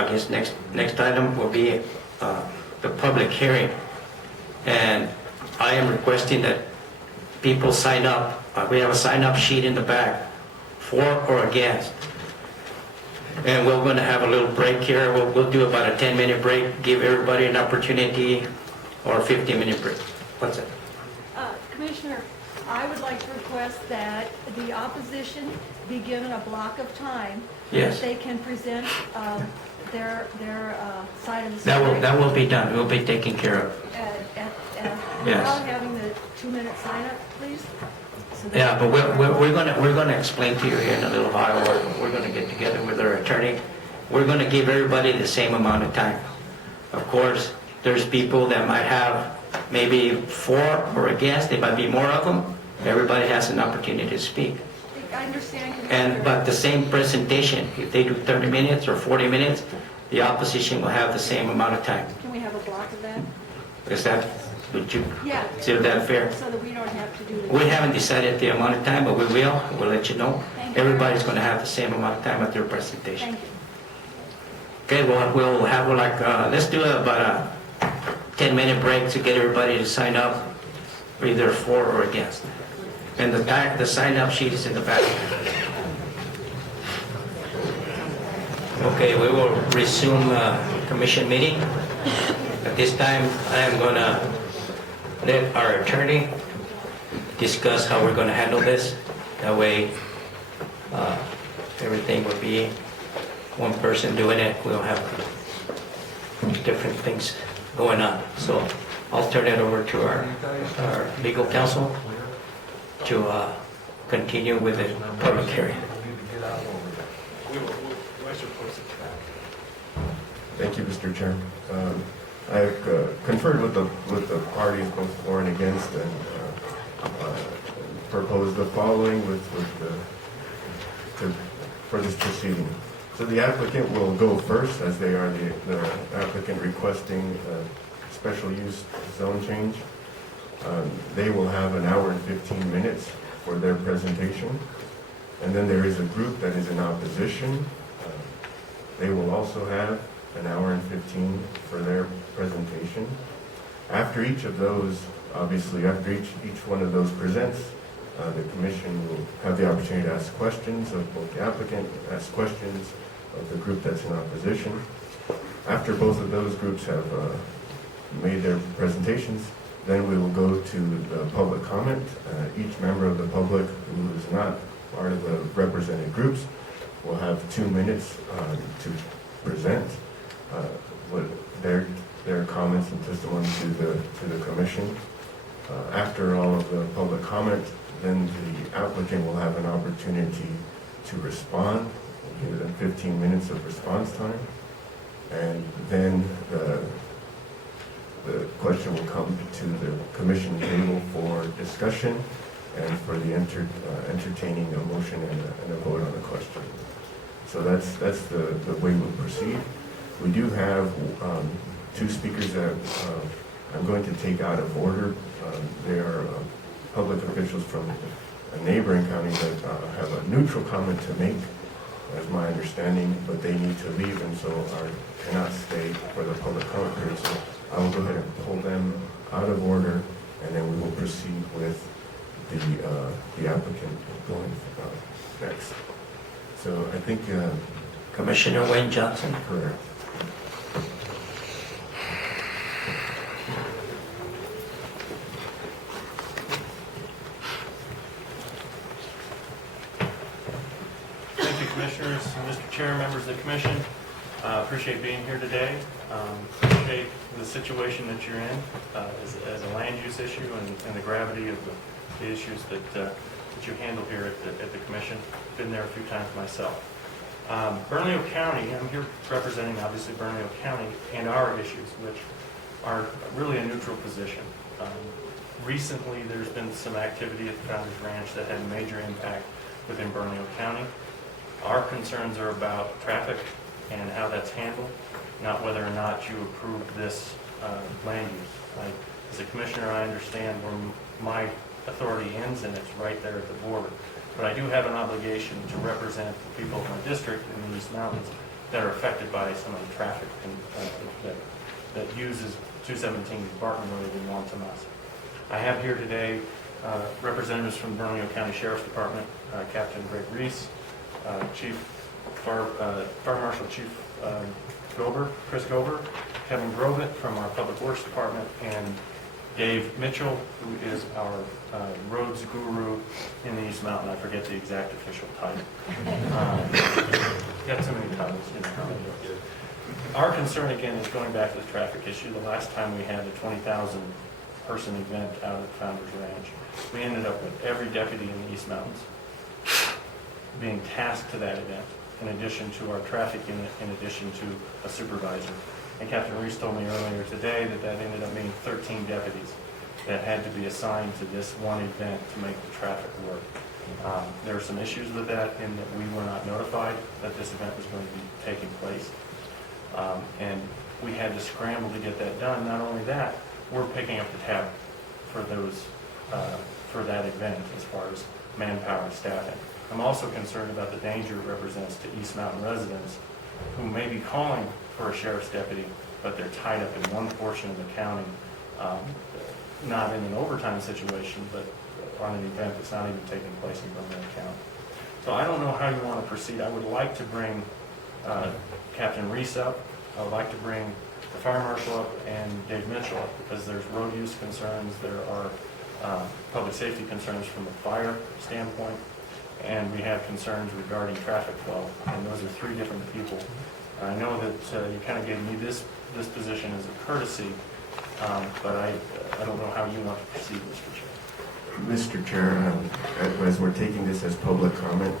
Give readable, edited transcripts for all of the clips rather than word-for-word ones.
I guess next item will be the public hearing. And I am requesting that people sign up. We have a sign-up sheet in the back, for or against. And we're going to have a little break here. We'll do about a 10-minute break, give everybody an opportunity, or a 15-minute break. What's it? Commissioner, I would like to request that the opposition be given a block of time. Yes. That they can present their side of the story. That will be done. It will be taken care of. Yes. Yes. Without having the 2-minute sign-up, please. So that- Yeah, but we're gonna explain to you here in a little while. We're gonna get together with our attorney. We're gonna give everybody the same amount of time. Of course, there's people that might have maybe for or against. There might be more of them. Everybody has an opportunity to speak. I understand, Commissioner. But the same presentation, if they do 30 minutes or 40 minutes, the opposition will have the same amount of time. Can we have a block of that? Is that, would you Yeah. consider that fair? So that we don't have to do the... We haven't decided the amount of time, but we will. We'll let you know. Thank you. Everybody's going to have the same amount of time at their presentation. Thank you. Okay, well, we'll have like, let's do about a 10-minute break to get everybody to sign up, either for or against. And the sign-up sheet is in the back. Okay, we will resume commission meeting. At this time, I am going to let our attorney discuss how we're going to handle this. That way, everything will be one person doing it. We'll have different things going on. So I'll turn it over to our legal counsel to continue with the public hearing. Thank you, Mr. Chair. I've conferred with the parties both for and against, and proposed the following for this proceeding. So the applicant will go first, as they are the applicant requesting a special use zone change. They will have an hour and 15 minutes for their presentation. And then there is a group that is in opposition. They will also have an hour and 15 for their presentation. After each of those, obviously after each one of those presents, the commission will have the opportunity to ask questions of both the applicant, ask questions of the group that's in opposition. After both of those groups have made their presentations, then we will go to the public comment. Each member of the public who is not part of the represented groups will have 2 minutes to present what their comments and testimony to the commission. After all of the public comment, then the applicant will have an opportunity to respond. We'll give them 15 minutes of response time, and then the question will come to the commission table for discussion and for the entertaining a motion and a vote on the question. So that's the way we'll proceed. We do have 2 speakers that I'm going to take out of order. They are public officials from a neighboring county that have a neutral comment to make, as my understanding, but they need to leave and so cannot stay for the public comment period. So I will go ahead and pull them out of order, and then we will proceed with the applicant going next. So I think Commissioner Wayne Johnson. correct. Thank you, Commissioners, Mr. Chair, members of the Commission. Appreciate being here today. Appreciate the situation that you're in as a land use issue and the gravity of the issues that you handle here at the Commission. Been there a few times myself. Bernalillo County, I'm here representing obviously Bernalillo County and our issues, which are really a neutral position. Recently, there's been some activity at the Founders Ranch that had a major impact within Bernalillo County. Our concerns are about traffic and how that's handled, not whether or not you approve this land use. As a commissioner, I understand where my authority ends, and it's right there at the border. But I do have an obligation to represent the people of my district in the East Mountains that are affected by some of the traffic that uses 217 Barton Road in Juan Tomas. I have here today representatives from Bernalillo County Sheriff's Department, Captain Greg Reese, Fire Marshal Chief Chris Gober, Kevin Grovett from our Public Works Department, and Dave Mitchell, who is our roads guru in the East Mountain. I forget the exact official title. Got so many titles, you know. Our concern, again, is going back to the traffic issue. The last time we had a 20,000 person event out at Founders Ranch, we ended up with every deputy in the East Mountains being tasked to that event, in addition to our traffic unit, in addition to a supervisor. And Captain Reese told me earlier today that ended up being 13 deputies that had to be assigned to this one event to make the traffic work. There are some issues with that in that we were not notified that this event was going to be taking place. And we had to scramble to get that done. Not only that, we're picking up the tab for those, for that event as far as manpower and staffing. I'm also concerned about the danger it represents to East Mountain residents who may be calling for a sheriff's deputy, but they're tied up in one portion of the county, not in an overtime situation, but on an event that's not even taking place in Bernalillo County. So I don't know how you want to proceed. I would like to bring Captain Reese up. I would like to bring the Fire Marshal up and Dave Mitchell up, because there's road use concerns, there are public safety concerns from a fire standpoint, and we have concerns regarding traffic flow, and those are three different people. I know that you kind of gave me this position as a courtesy, but I don't know how you want to proceed, Mr. Chair. Mr. Chair, as we're taking this as public comment,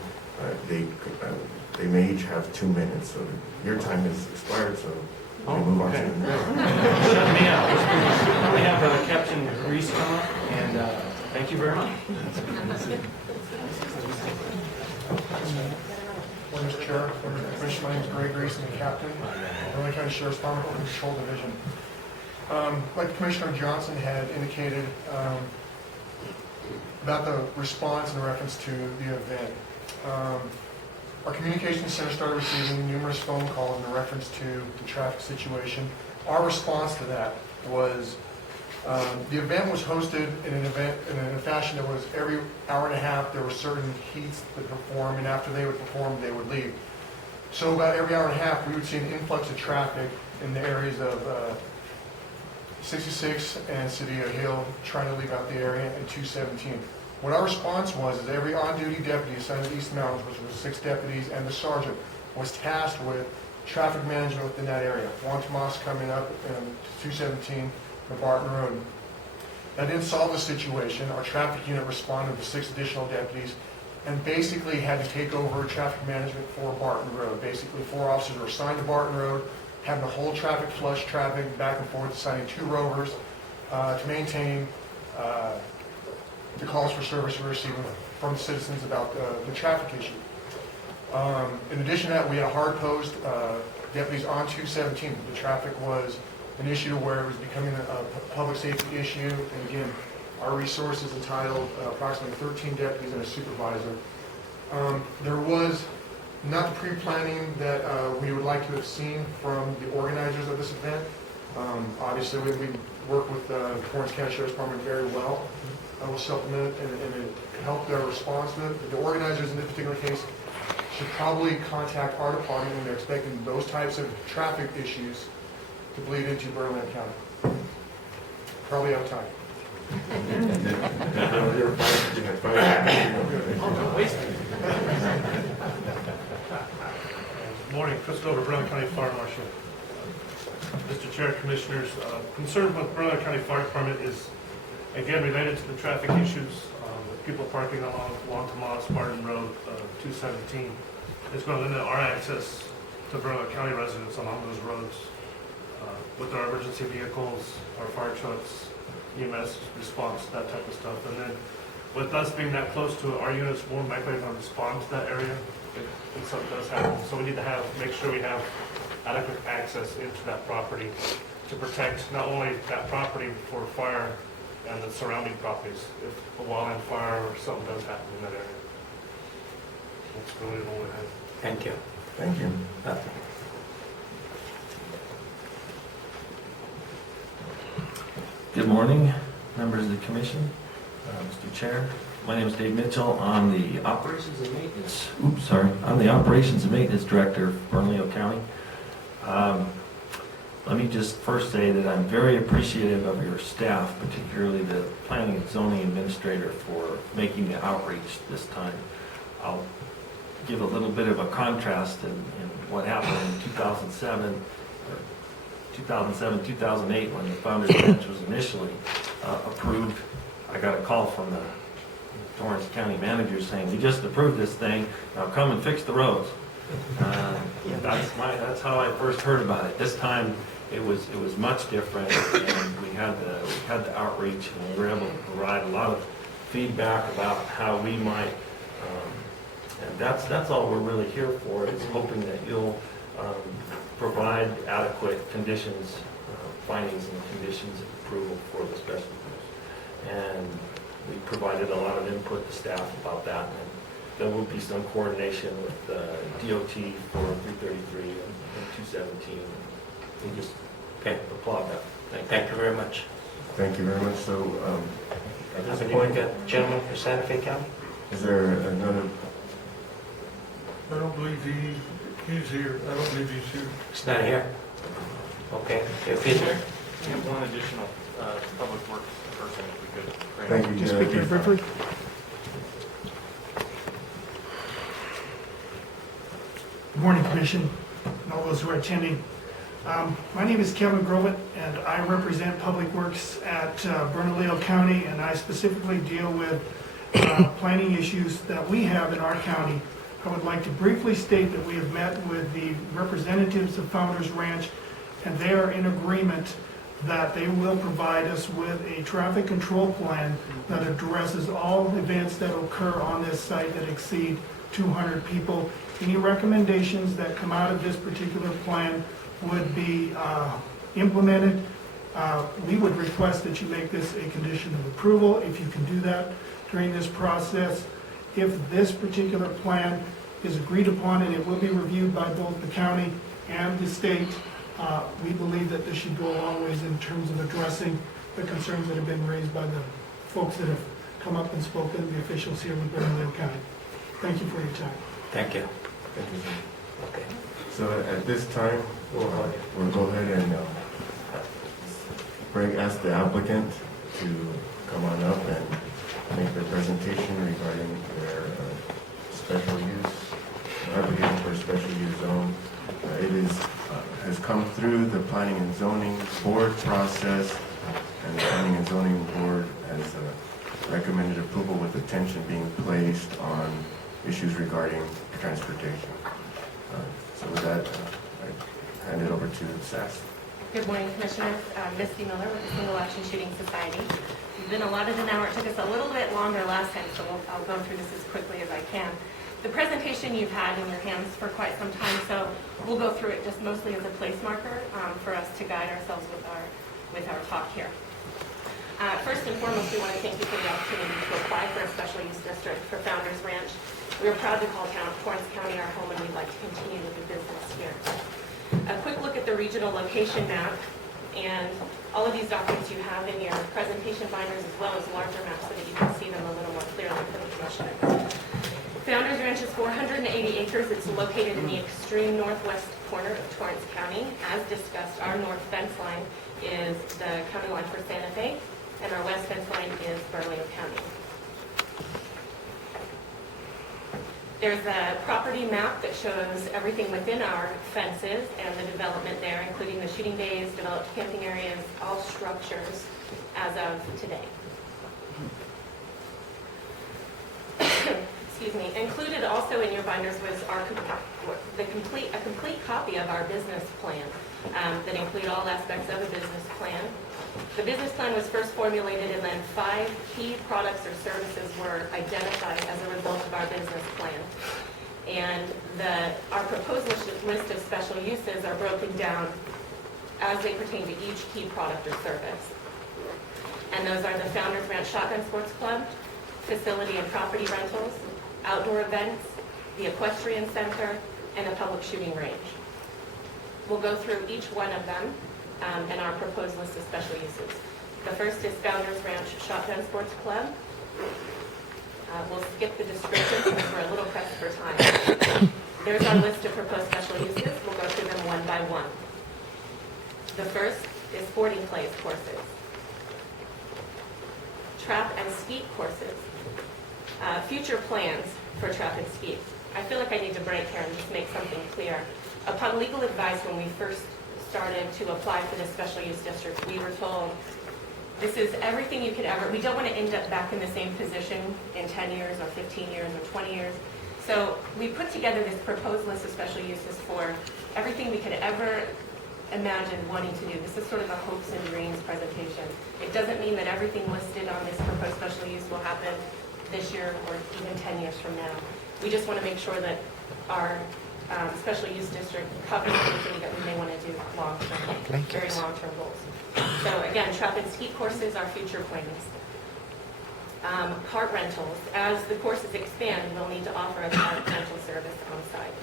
they may each have 2 minutes, so your time has expired, so we move on to the next. Shut me out. We have Captain Reese come up, and thank you very much. Mr. Chair, members of the Commission, my name is Greg Reese, I'm the captain, Bernalillo County Sheriff's Department Urban Control Division. Like Commissioner Johnson had indicated about the response in reference to the event. Our communications center started receiving numerous phone calls in reference to the traffic situation. Our response to that was the event was hosted in a fashion that was every hour and a half there were certain heats that perform, and after they would perform, they would leave. So about every hour and a half, we would see an influx of traffic in the areas of 66 and Cedillo Hill, trying to leave out the area, and 217. What our response was is every on-duty deputy assigned to East Mountains, which was 6 deputies, and the sergeant was tasked with traffic management within that area. Juan Tomas coming up in 217, the Barton Road. That didn't solve the situation. Our traffic unit responded with 6 additional deputies and basically had to take over traffic management for Barton Road. Basically, 4 officers were assigned to Barton Road, having to hold traffic, flush traffic back and forth, assigning 2 rovers to maintain the calls for service we're receiving from citizens about the traffic issue. In addition to that, we had a hard post deputies on 217. The traffic was an issue where it was becoming a public safety issue, and again, our resources entitled approximately 13 deputies and a supervisor. There was not the pre-planning that we would like to have seen from the organizers of this event. Obviously, we work with the Torrance County Sheriff's Department very well. Will supplement and it helped their response to it. The organizers in this particular case should probably contact our department when they're expecting those types of traffic issues to bleed into Bernalillo County. Probably out of time. Morning, Chris Gover, Bernalillo County Fire Marshal. Mr. Chair, Commissioners, concern with Bernalillo County Fire Department is again related to the traffic issues with people parking along Juan Tomas, Barton Road, 217. It's going to limit our access to Bernalillo County residents along those roads with our emergency vehicles, our fire trucks, EMS response, that type of stuff. And then with us being that close to it, our units more likely going to respond to that area if something does happen. So we need to make sure we have adequate access into that property to protect not only that property for fire and the surrounding properties if a wildland fire or something does happen in that area. That's really all we have. Thank you. Thank you. Good morning, members of the commission, Mr. Chair. My name is Dave Mitchell. I'm the operations and maintenance. I'm the operations and maintenance director for Bernalillo County. Let me just first say that I'm very appreciative of your staff, particularly the planning and zoning administrator, for making the outreach this time. I'll give a little bit of a contrast in what happened in 2007, 2008, when the Founders Ranch was initially approved. I got a call from the Torrance County manager saying, "We just approved this thing, now come and fix the roads." That's how I first heard about it. This time it was much different, and we had the outreach, and we were able to provide a lot of feedback about how we might. And that's all we're really here for, is hoping that you'll provide adequate conditions, findings and conditions of approval for the special use. And we provided a lot of input to staff about that, and there will be some coordination with DOT for 333 and 217. We just applaud that. Thank you very much. Thank you very much. So, at Have this any point, gentleman for Santa Fe County? is there another, I don't believe he's here. I don't believe he's here. It's not here. Okay, if he's here. We have one additional public works person, if we could. bring thank up. you. Just speak here briefly. Good morning, Commission, and all those who are attending. My name is Kevin Grovett, and I represent Public Works at Bernalillo County, and I specifically deal with planning issues that we have in our county. I would like to briefly state that we have met with the representatives of Founders Ranch, and they are in agreement that they will provide us with a traffic control plan that addresses all events that occur on this site that exceed 200 people. Any recommendations that come out of this particular plan would be implemented. We would request that you make this a condition of approval, if you can do that during this process. If this particular plan is agreed upon, and it will be reviewed by both the county and the state, we believe that this should go a long ways in terms of addressing the concerns that have been raised by the folks that have come up and spoken, the officials here with Bernalillo County. Thank you for your time. Thank you. Thank you. Okay. So at this time, we'll go ahead and ask the applicant to come on up and make their presentation regarding their special use, application for a special use zone. Has come through the planning and zoning board process, and the planning and zoning board has recommended approval with attention being placed on issues regarding transportation. So with that, I hand it over to SASS. Good morning, Commissioners. Misty Miller with the Single Action Shooting Society. We've been allotted an hour. It took us a little bit longer last time, so I'll go through this as quickly as I can. The presentation you've had in your hands for quite some time, so we'll go through it just mostly as a place marker for us to guide ourselves with our talk here. First and foremost, we want to thank you for the opportunity to apply for a special use district for Founders Ranch. We are proud to call Torrance County our home, and we'd like to continue to do business here. A quick look at the regional location map, and all of these documents you have in your presentation binders, as well as larger maps so that you can see them a little more clearly for the Commissioners. Founders Ranch is 480 acres. It's located in the extreme northwest corner of Torrance County. As discussed, our north fence line is the county line for Santa Fe, and our west fence line is Bernalillo County. There's a property map that shows everything within our fences and the development there, including the shooting bays, developed camping areas, all structures as of today. Excuse me. Included also in your binders was a complete copy of our business plan that include all aspects of a business plan. The business plan was first formulated, and then 5 key products or services were identified as a result of our business plan. And our proposed list of special uses are broken down as they pertain to each key product or service. And those are the Founders Ranch Shotgun Sports Club, facility and property rentals, outdoor events, the equestrian center, and a public shooting range. We'll go through each one of them and our proposed list of special uses. The first is Founders Ranch Shotgun Sports Club. We'll skip the description since we're a little pressed for time. There's our list of proposed special uses. We'll go through them one by one. The first is sporting clays courses. Trap and skeet courses. Future plans for trap and skeet. I feel like I need to break here and just make something clear. Upon legal advice when we first started to apply for this special use district, we were told this is everything you could ever, we don't want to end up back in the same position in 10 years or 15 years or 20 years. So we put together this proposed list of special uses for everything we could ever imagine wanting to do. This is sort of a hopes and dreams presentation. It doesn't mean that everything listed on this proposed special use will happen this year or even 10 years from now. We just want to make sure that our special use district covers everything that we may want to do long-term, very long-term goals. So again, trap and skeet courses are future plans. Cart rentals. As the courses expand, we'll need to offer a cart rental service on site.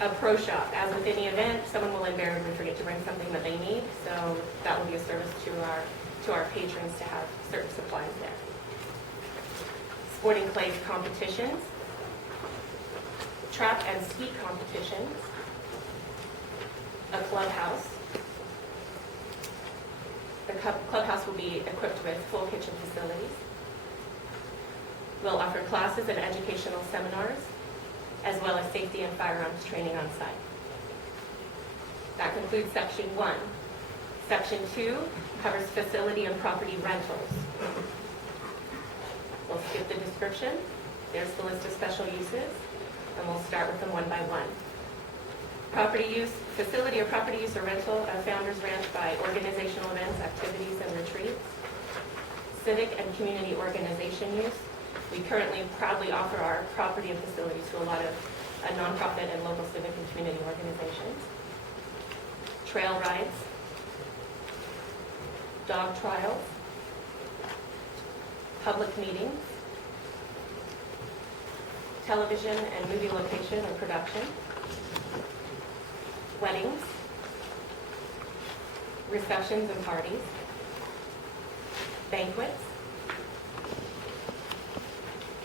A pro shop. As with any event, someone will invariably forget to bring something that they need, so that will be a service to our patrons to have certain supplies there. Sporting clays competitions. Trap and skeet competitions. A clubhouse. The clubhouse will be equipped with full kitchen facilities. We'll offer classes and educational seminars, as well as safety and firearms training on site. That concludes Section 1. Section 2 covers facility and property rentals. We'll skip the description. There's the list of special uses, and we'll start with them one by one. Property use, facility or property use or rental of Founders Ranch by organizational events, activities, and retreats. Civic and community organization use. We currently proudly offer our property and facilities to a lot of nonprofit and local civic and community organizations. Trail rides. Dog trials. Public meetings. Television and movie location or production. Weddings, receptions and parties, banquets,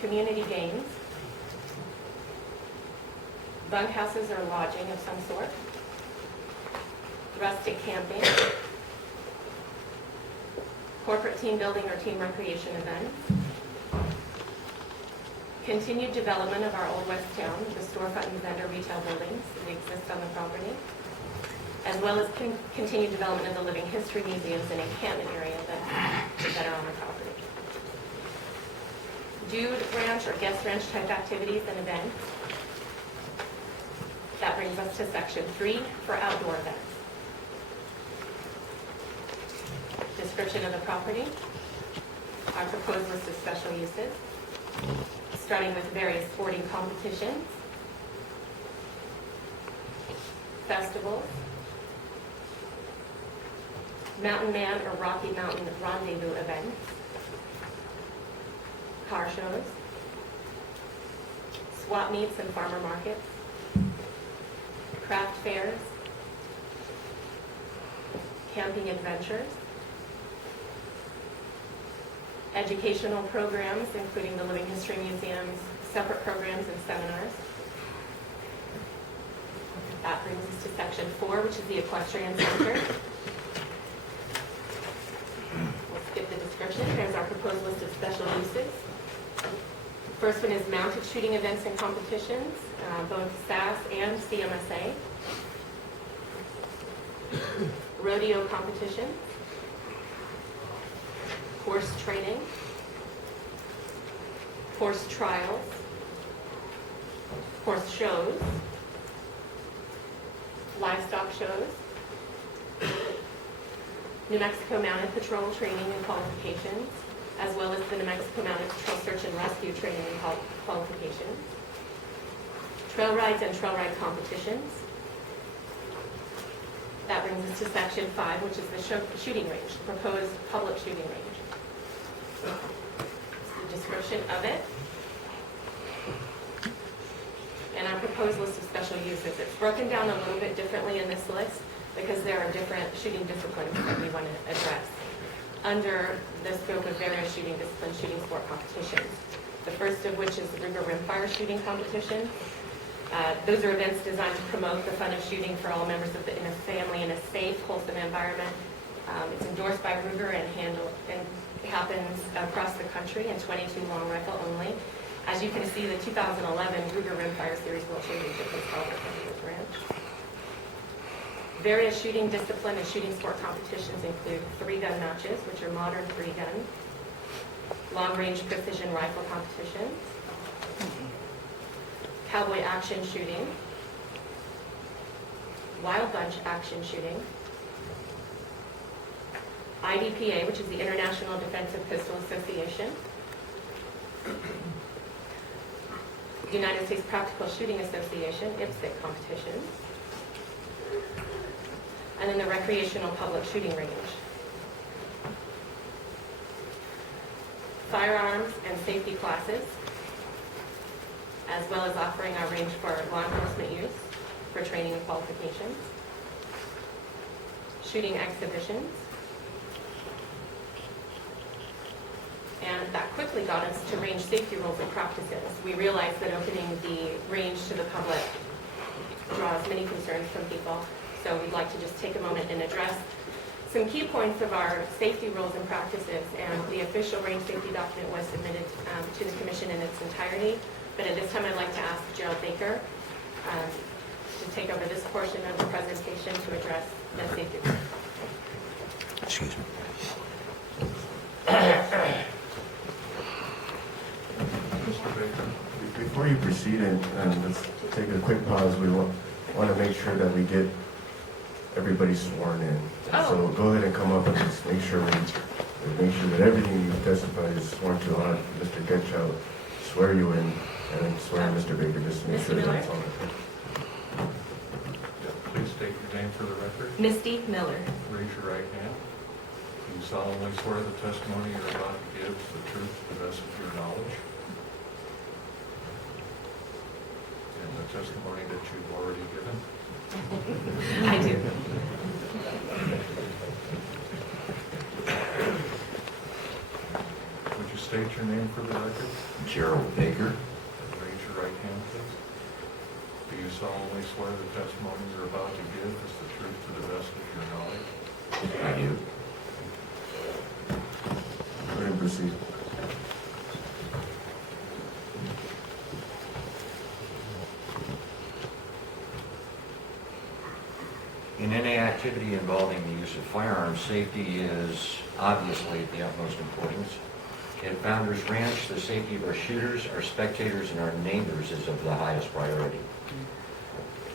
community games, bunkhouses or lodging of some sort, rustic camping, corporate team building or team recreation events, continued development of our Old West Town, the storefront and vendor retail buildings that exist on the property, as well as continued development of the living history museums and encampment area that are on the property. Dude ranch or guest ranch type activities and events. That brings us to Section 3 for outdoor events. Description of the property, our proposed list of special uses, starting with various sporting competitions, festivals, Mountain Man or Rocky Mountain Rendezvous events, car shows, swap meets and farmer markets, craft fairs, camping adventures, educational programs, including the Living History Museum's separate programs and seminars. That brings us to Section 4, which is the Equestrian Center. We'll skip the description. Here's our proposed list of special uses. First one is mounted shooting events and competitions, both SASS and CMSA. Rodeo competitions. Horse training, horse trials, horse shows, livestock shows, New Mexico Mounted Patrol training and qualifications, as well as the New Mexico Mounted Patrol search and rescue training and qualifications, trail rides and trail ride competitions. That brings us to Section 5, which is the shooting range, proposed public shooting range. The description of it, and our proposed list of special uses. It's broken down a little bit differently in this list because there are different shooting disciplines that we want to address. Under the scope of various shooting disciplines, shooting sport competitions. The first of which is the Ruger Rimfire shooting competition. Those are events designed to promote the fun of shooting for all members of in a family in a safe, wholesome environment. It's endorsed by Ruger and happens across the country in 22 long rifle only. As you can see, the 2011 Ruger Rimfire Series World Championship was held at Torrance Ranch. Various shooting discipline and shooting sport competitions include 3-gun matches, which are modern 3-gun, long-range precision rifle competitions, cowboy action shooting, wild bunch action shooting, IDPA, which is the International Defensive Pistol Association, United States Practical Shooting Association, IPSC competitions, and then the recreational public shooting range. Firearms and safety classes, as well as offering our range for law enforcement use for training and qualifications. Shooting exhibitions. And that quickly got us to range safety rules and practices. We realized that opening the range to the public draws many concerns from people. So we'd like to just take a moment and address some key points of our safety rules and practices. And the official range safety document was submitted to the commission in its entirety. But at this time, I'd like to ask Gerald Baker to take over this portion of the presentation to address the safety rules. Excuse me. Before you proceed, and let's take a quick pause, we want to make sure that we get everybody sworn in. Oh. So go ahead and come up and just make sure that everything you testified is sworn to. Mr. Getchow, swear you in, and then swear in Mr. Baker, just to make sure Mr. that's Miller? on. Please state your name for the record. Misty Miller. Raise your right hand. Do you solemnly swear the testimony you're about to give is the truth to the best of your knowledge? And the testimony that you've already given? I do. Would you state your name for the record? Gerald Baker. Raise your right hand, please. Do you solemnly swear the testimony you're about to give is the truth to the best of your knowledge? I do. Go ahead and proceed. In any activity involving the use of firearms, safety is obviously of the utmost importance. At Founders Ranch, the safety of our shooters, our spectators, and our neighbors is of the highest priority.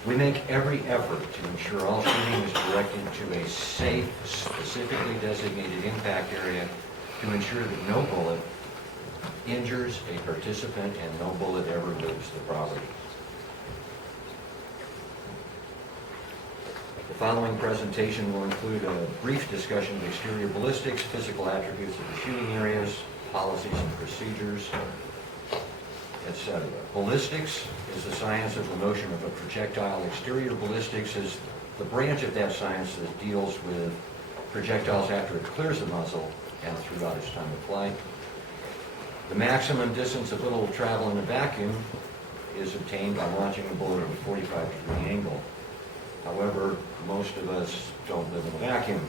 We make every effort to ensure all shooting is directed to a safe, specifically designated impact area to ensure that no bullet injures a participant and no bullet ever leaves the property. The following presentation will include a brief discussion of exterior ballistics, physical attributes of the shooting areas, policies and procedures, etc. Ballistics is the science of the motion of a projectile. Exterior ballistics is the branch of that science that deals with projectiles after it clears the muzzle and throughout its time of flight. The maximum distance a bullet will travel in a vacuum is obtained by launching a bullet at a 45-degree angle. However, most of us don't live in a vacuum.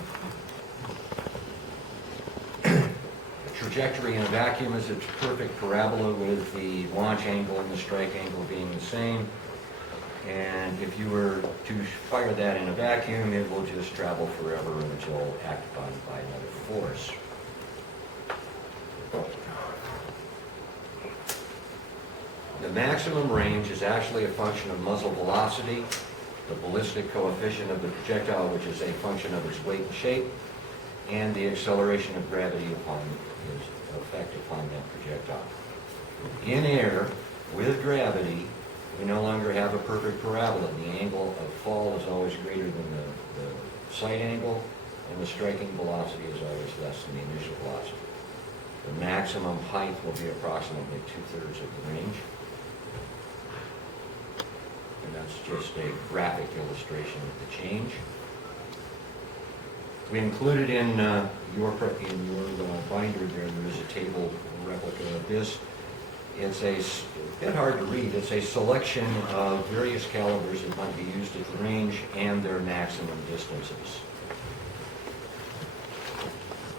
The trajectory in a vacuum is its perfect parabola with the launch angle and the strike angle being the same. And if you were to fire that in a vacuum, it will just travel forever until acted upon by another force. The maximum range is actually a function of muzzle velocity, the ballistic coefficient of the projectile, which is a function of its weight and shape, and the acceleration of gravity upon its effect upon that projectile. In air, with gravity, we no longer have a perfect parabola. The angle of fall is always greater than the sight angle, and the striking velocity is always less than the initial velocity. The maximum height will be approximately 2/3 of the range. And That's just a graphic illustration of the change. We included in your binder there is a table replica of this. It's a bit hard to read. It's a selection of various calibers that might be used at the range and their maximum distances.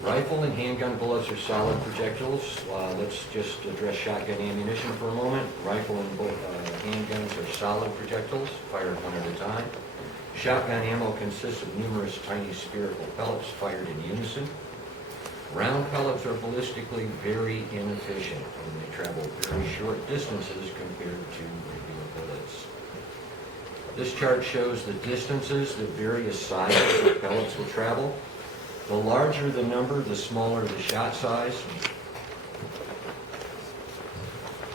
Rifle and handgun bullets are solid projectiles. Let's just address shotgun ammunition for a moment. Rifle and handguns are solid projectiles, fired one at a time. Shotgun ammo consists of numerous tiny spherical pellets fired in unison. Round pellets are ballistically very inefficient, and they travel very short distances compared to regular bullets. This chart shows the distances that various sizes of pellets will travel. The larger the number, the smaller the shot size.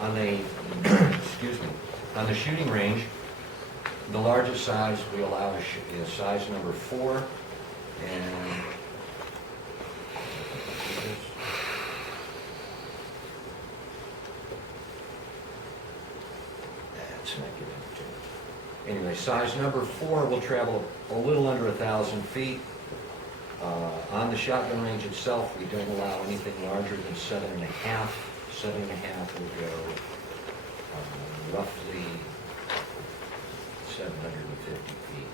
On the on the shooting range, the largest size we allow is size number 4, and that's not getting it. Anyway, size number 4 will travel a little under 1,000 feet. On the shotgun range itself, we don't allow anything larger than 7.5. 7.5 will go roughly 750 feet.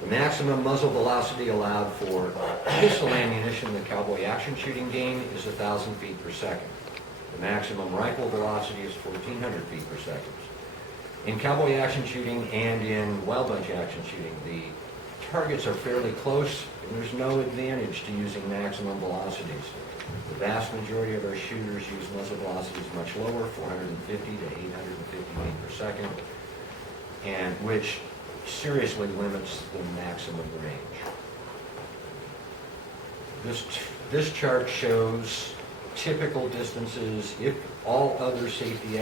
The maximum muzzle velocity allowed for pistol ammunition in the cowboy action shooting game is 1,000 feet per second. The maximum rifle velocity is 1,400 feet per second. In cowboy action shooting and in wild bunch action shooting, the targets are fairly close, and there's no advantage to using maximum velocities. The vast majority of our shooters use muzzle velocities much lower, 450 to 850 feet per second, and which seriously limits the maximum range. This chart shows typical distances. If all other safety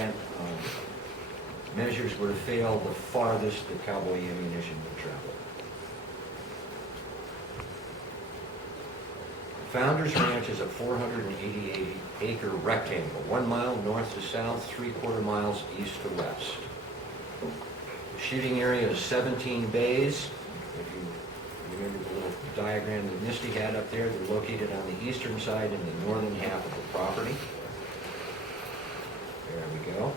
measures were to fail, the farthest the cowboy ammunition would travel. Founders Ranch is a 488-acre rectangle, 1 mile north to south, 3/4 miles east to west. The shooting area is 17 bays. If you remember the little diagram that Misty had up there, they're located on the eastern side and the northern half of the property. There we go.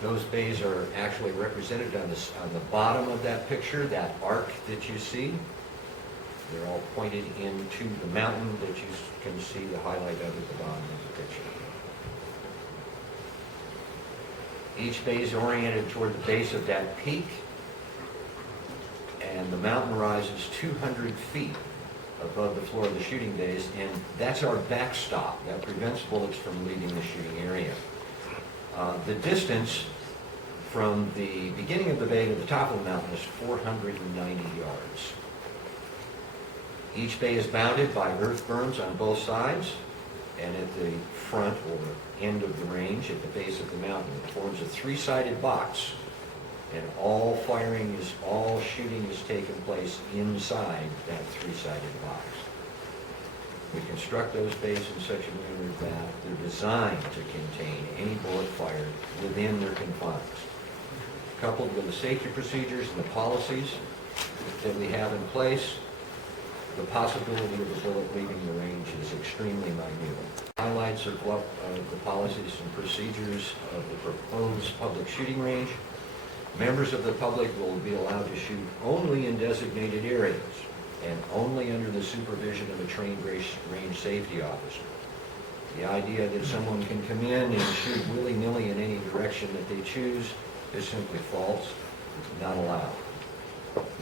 Those bays are actually represented on the bottom of that picture, that arc that you see. They're all pointed into the mountain that you can see the highlight of at the bottom of the picture. Each bay is oriented toward the base of that peak, and the mountain rises 200 feet above the floor of the shooting bays, and that's our backstop. That prevents bullets from leaving the shooting area. The distance from the beginning of the bay to the top of the mountain is 490 yards. Each bay is bounded by earth berms on both sides, and at the front or end of the range, at the base of the mountain, it forms a 3-sided box, and all shooting is taking place inside that 3-sided box. We construct those bays in such a manner that they're designed to contain any bullet fired within their confines. Coupled with the safety procedures and the policies that we have in place, the possibility of the bullet leaving the range is extremely minute. Highlights of the policies and procedures of the proposed public shooting range. Members of the public will be allowed to shoot only in designated areas and only under the supervision of a trained range safety officer. The idea that someone can come in and shoot willy-nilly in any direction that they choose is simply false, not allowed.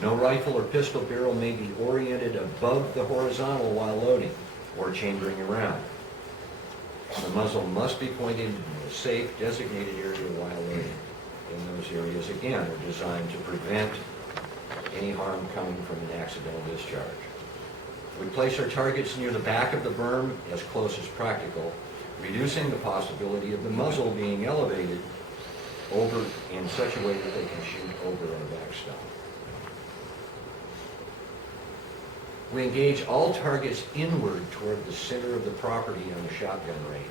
No rifle or pistol barrel may be oriented above the horizontal while loading or chambering around. The muzzle must be pointed in a safe, designated area while loading. And those areas, again, are designed to prevent any harm coming from an accidental discharge. We place our targets near the back of the berm as close as practical, reducing the possibility of the muzzle being elevated over in such a way that they can shoot over our backstop. We engage all targets inward toward the center of the property on the shotgun range.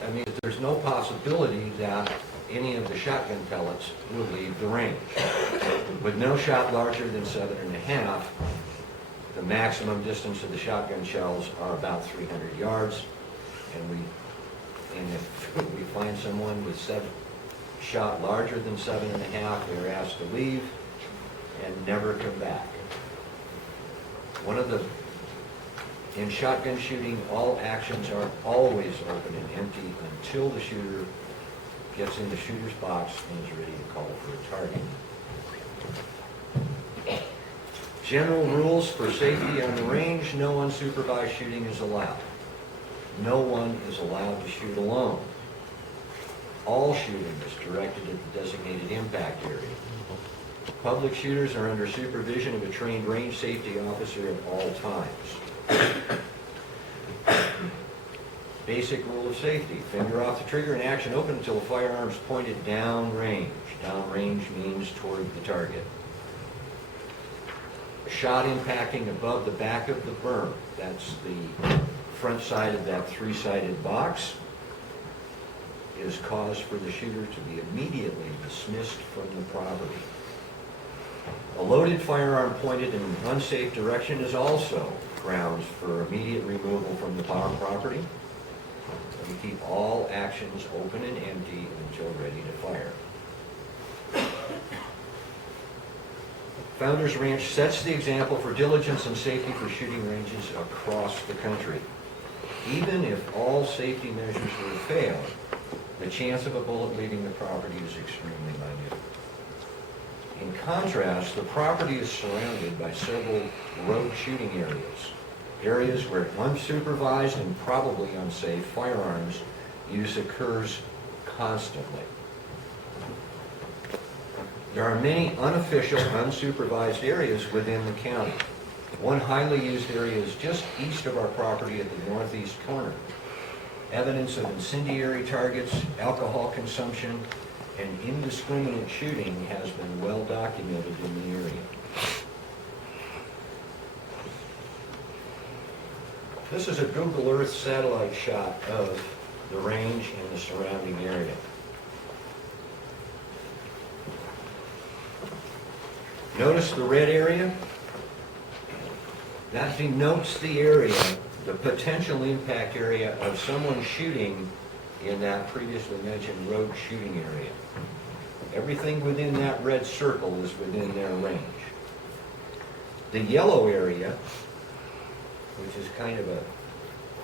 That means there's no possibility that any of the shotgun pellets will leave the range. With no shot larger than 7.5, the maximum distance of the shotgun shells are about 300 yards. And if we find someone with shot larger than 7.5, they're asked to leave and never come back. In shotgun shooting, all actions are always open and empty until the shooter gets in the shooter's box and is ready to call for a target. General rules for safety on the range: no unsupervised shooting is allowed. No one is allowed to shoot alone. All shooting is directed at the designated impact area. Public shooters are under supervision of a trained range safety officer at all times. Basic rule of safety: finger off the trigger and action open until the firearm is pointed downrange. Downrange means toward the target. A shot impacting above the back of the berm, that's the front side of that three-sided box, is cause for the shooter to be immediately dismissed from the property. A loaded firearm pointed in an unsafe direction is also grounds for immediate removal from the property. We keep all actions open and empty until ready to fire. Founders Ranch sets the example for diligence and safety for shooting ranges across the country. Even if all safety measures were to fail, the chance of a bullet leaving the property is extremely minute. In contrast, the property is surrounded by several road shooting areas where unsupervised and probably unsafe firearms use occurs constantly. There are many unofficial, unsupervised areas within the county. One highly used area is just east of our property at the northeast corner. Evidence of incendiary targets, alcohol consumption, and indiscriminate shooting has been well documented in the area. This is a Google Earth satellite shot of the range and the surrounding area. Notice the red area? That denotes the area, the potential impact area of someone shooting in that previously mentioned road shooting area. Everything within that red circle is within their range. The yellow area, which is kind of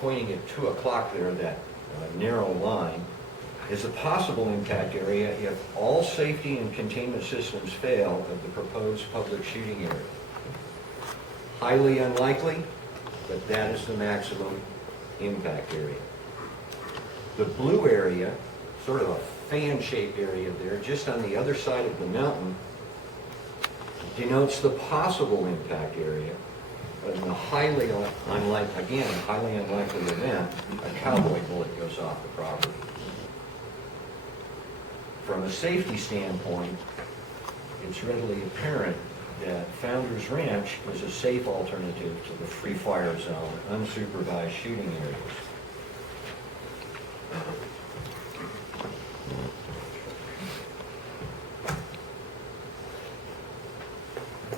pointing at 2 o'clock there, that narrow line, is a possible impact area if all safety and containment systems fail of the proposed public shooting area. Highly unlikely, but that is the maximum impact area. The blue area, sort of a fan-shaped area there, just on the other side of the mountain, denotes the possible impact area. But in a highly unlikely event, a cowboy bullet goes off the property. From a safety standpoint, it's readily apparent that Founders Ranch is a safe alternative to the free fire zone, unsupervised shooting areas.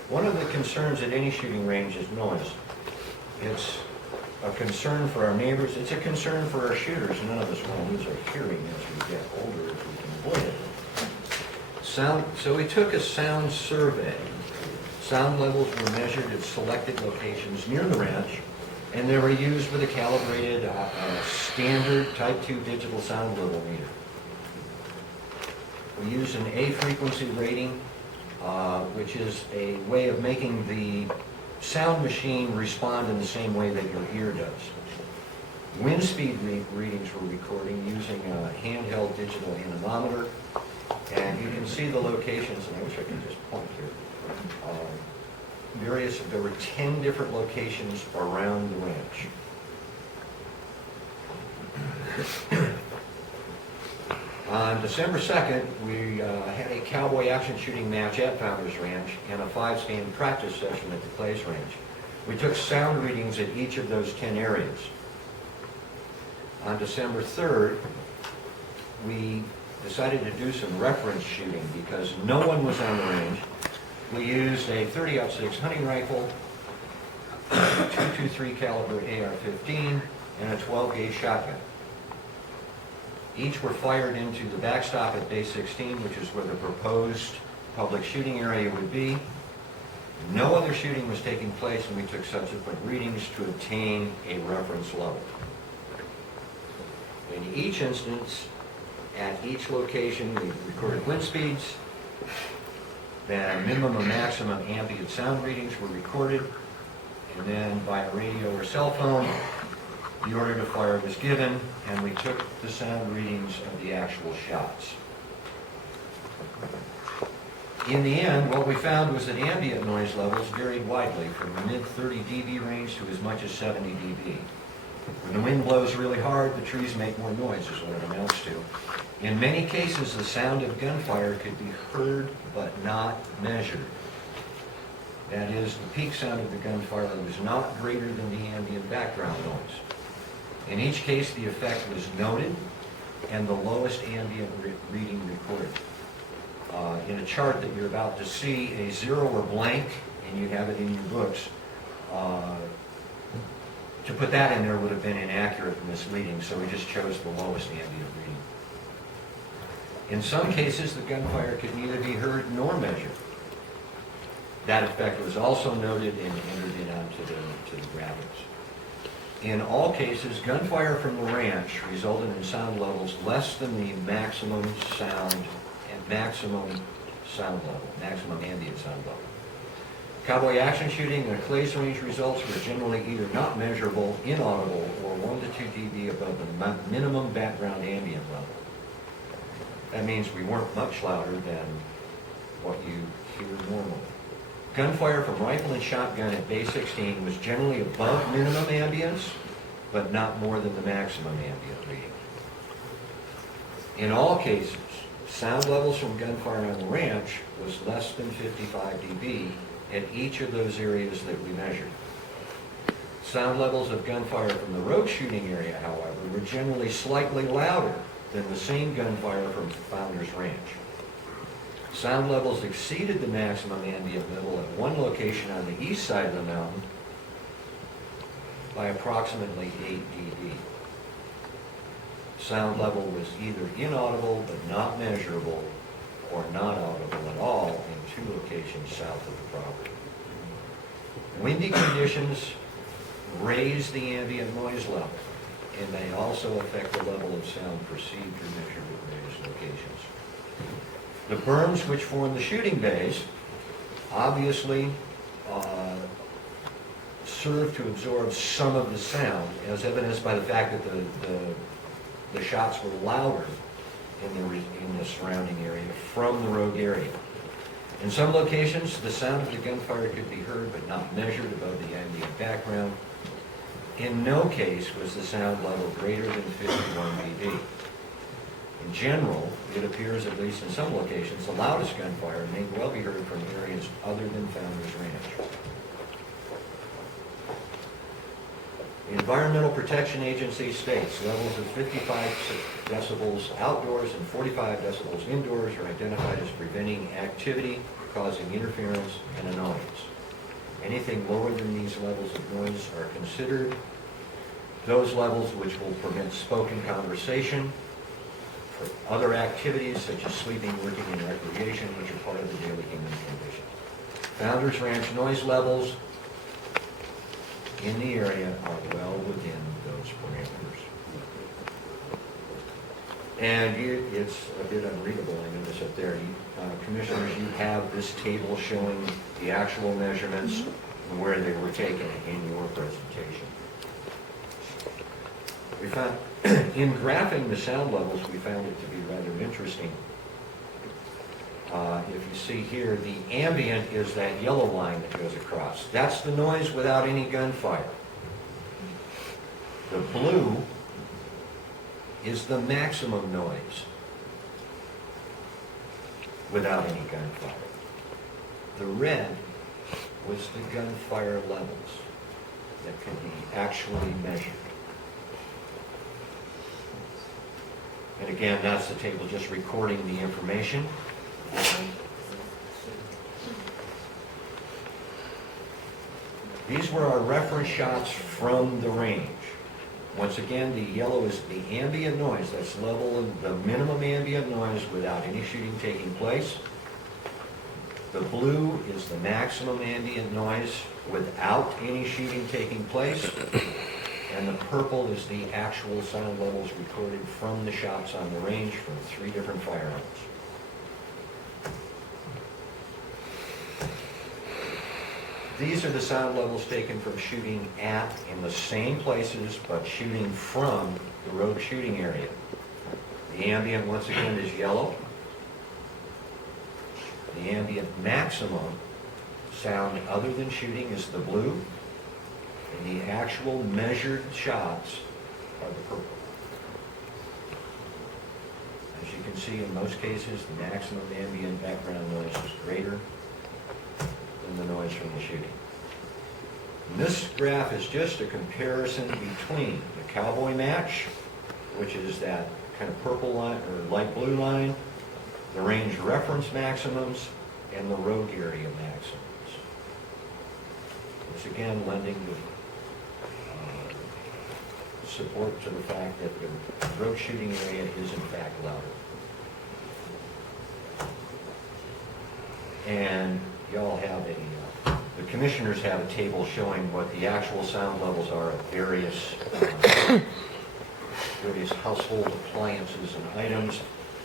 One of the concerns at any shooting range is noise. It's a concern for our neighbors. It's a concern for our shooters. None of us want to lose our hearing as we get older if we can avoid it. So we took a sound survey. Sound levels were measured at selected locations near the ranch, and they were used with a calibrated standard Type 2 digital sound level meter. We used an A frequency rating, which is a way of making the sound machine respond in the same way that your ear does. Wind speed readings were recording using a handheld digital anemometer, and you can see the locations, and I wish I could just point here. There were 10 different locations around the ranch. On December 2nd, we had a cowboy action shooting match at Founders Ranch and a 5-stand practice session at the Clays Ranch. We took sound readings at each of those 10 areas. On December 3rd, we decided to do some reference shooting because no one was on the range. We used a 30-06 hunting rifle, a .223 caliber AR-15, and a 12-gauge shotgun. Each were fired into the backstop at Bay 16, which is where the proposed public shooting area would be. No other shooting was taking place, and we took subsequent readings to obtain a reference level. In each instance, at each location, we recorded wind speeds, then minimum and maximum ambient sound readings were recorded, and then by a radio or cell phone, the order to fire was given, and we took the sound readings of the actual shots. In the end, what we found was that ambient noise levels varied widely from the mid-30 dB range to as much as 70 dB. When the wind blows really hard, the trees make more noise, is what it amounts to. In many cases, the sound of gunfire could be heard but not measured. That is, the peak sound of the gunfire was not greater than the ambient background noise. In each case, the effect was noted and the lowest ambient reading recorded. In a chart that you're about to see, a 0 or blank, and you have it in your books, to put that in there would have been inaccurate and misleading, so we just chose the lowest ambient reading. In some cases, the gunfire could neither be heard nor measured. That effect was also noted and entered in onto the graphics. In all cases, gunfire from the ranch resulted in sound levels less than the maximum sound ambient sound level. Cowboy action shooting and clays range results were generally either not measurable, inaudible, or 1 to 2 dB above the minimum background ambient level. That means we weren't much louder than what you hear normally. Gunfire from rifle and shotgun at Bay 16 was generally above minimum ambience, but not more than the maximum ambient reading. In all cases, sound levels from gunfire on the ranch was less than 55 dB at each of those areas that we measured. Sound levels of gunfire from the road shooting area, however, were generally slightly louder than the same gunfire from Founders Ranch. Sound levels exceeded the maximum ambient level at one location on the east side of the mountain by approximately 8 dB. Sound level was either inaudible but not measurable, or not audible at all in 2 locations south of the property. Windy conditions raise the ambient noise level, and they also affect the level of sound perceived or measured at various locations. The berms which form the shooting bays obviously serve to absorb some of the sound, as evidenced by the fact that the shots were louder in the surrounding area from the rogue area. In some locations, the sound of the gunfire could be heard but not measured above the ambient background. In no case was the sound level greater than 51 dB. In general, it appears, at least in some locations, the loudest gunfire may well be heard from areas other than Founders Ranch. The Environmental Protection Agency states levels of 55 decibels outdoors and 45 decibels indoors are identified as preventing activity causing interference and annoyance. Anything lower than these levels of noise are considered those levels which will permit spoken conversation for other activities such as sleeping, working, and recreation, which are part of the daily human condition. Founders Ranch noise levels in the area are well within those parameters. And it's a bit unreadable, I notice up there. Commissioners, you have this table showing the actual measurements and where they were taken in your presentation. We found, in graphing the sound levels, we found it to be rather interesting. If you see here, the ambient is that yellow line that goes across. That's the noise without any gunfire. The blue is the maximum noise without any gunfire. The red was the gunfire levels. that can be actually measured. And again, that's the table just recording the information. These were our reference shots from the range. Once again, the yellow is the ambient noise. That's level of the minimum ambient noise without any shooting taking place. The blue is the maximum ambient noise without any shooting taking place. And the purple is the actual sound levels recorded from the shots on the range from 3 different firearms. These are the sound levels taken from shooting at in the same places, but shooting from the road shooting area. The ambient, once again, is yellow. The ambient maximum sound other than shooting is the blue. And the actual measured shots are the purple. As you can see, in most cases, the maximum ambient background noise is greater than the noise from the shooting. And this graph is just a comparison between the cowboy match, which is that kind of purple line or light blue line, the range reference maximums, and the road area maximums. Once again, lending the support to the fact that the road shooting area is in fact louder. And y'all have the commissioners have a table showing what the actual sound levels are of various household appliances and items.